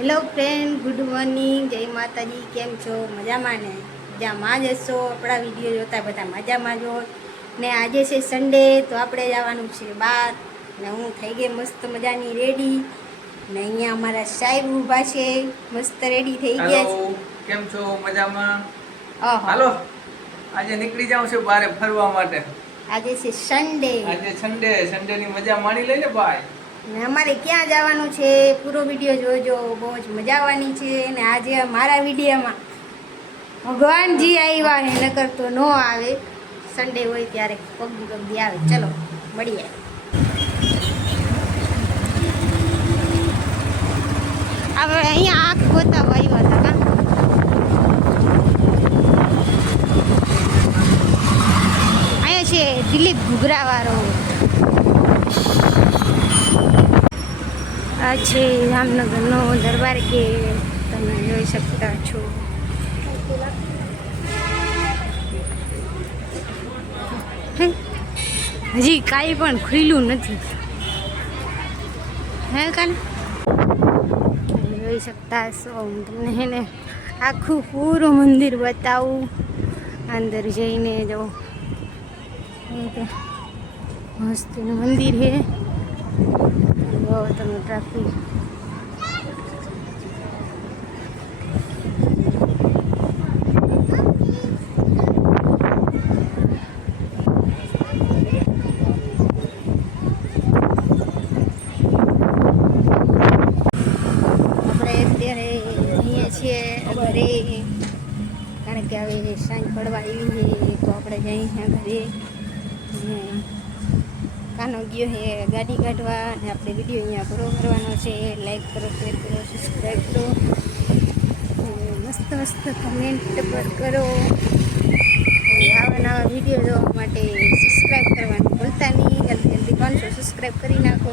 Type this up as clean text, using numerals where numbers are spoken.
Hello friend, good morning, જય માતાજી. કેમ છો? મજામાં ને? મજામાં જ હશો. આપણા વિડીયો જોતા બધા મજામાં જ હોય ને. આજે છે સન્ડે, તો આપણે જવાનું છે બહાર ને હું થઈ ગઈ મસ્ત મજાની રેડી ને અહીંયા અમારા સાહેબ ઊભા છે, મસ્ત રેડી થઈ ગયા છે. કેમ છો? મજામાં? હાલો, આજે નીકળી જાઉં છું બહાર ફરવા માટે. આજે છે સન્ડે. આજે સન્ડે ની મજા માણી લઈ ને ભાઈ. ને અમારે ક્યાં જવાનું છે પૂરો વિડીયો જોજો, બહુ જ મજા આવવાની છે. ને આજે મારા વિડીયોમાં ભગવાનજી આવ્યા હે, નકર તો ન આવે. સન્ડે હોય ત્યારે પગી આવે. ચલો મળીએ. હવે અહીંયા આંખ ગોતાવા આવ્યા હતા. અહીંયા છે દિલીપ ઘુઘરાવાળો. આ છે જામનગરનો દરબાર કે તમે જોઈ શકતા છો. હજી કાંઈ પણ ખુલ્લું નથી હે કાને જોઈ શકતા છો. હું તમને હે ને આખું પૂરું મંદિર બતાવું. અંદર જઈને જો મસ્તીનું મંદિર છે. તમે ટ્રાફિક ઘરે, કારણ કે હવે સાંજ પડવા આવી છે, તો આપણે જઈએ ઘરે. કાનો ગયો છે ગાડી કાઢવા અને આપણે વિડીયો અહીંયા પૂરો કરવાનો છે. લાઈક કરો, શેર કરો, સબસ્ક્રાઈબ કરો, મસ્ત મસ્ત કમેન્ટ પર કરો. આવા નવા વિડીયો જોવા માટે સબસ્ક્રાઈબ કરવાનું ભૂલતા નહીં. જલ્દી 500 સબસ્ક્રાઈબ કરી નાખો.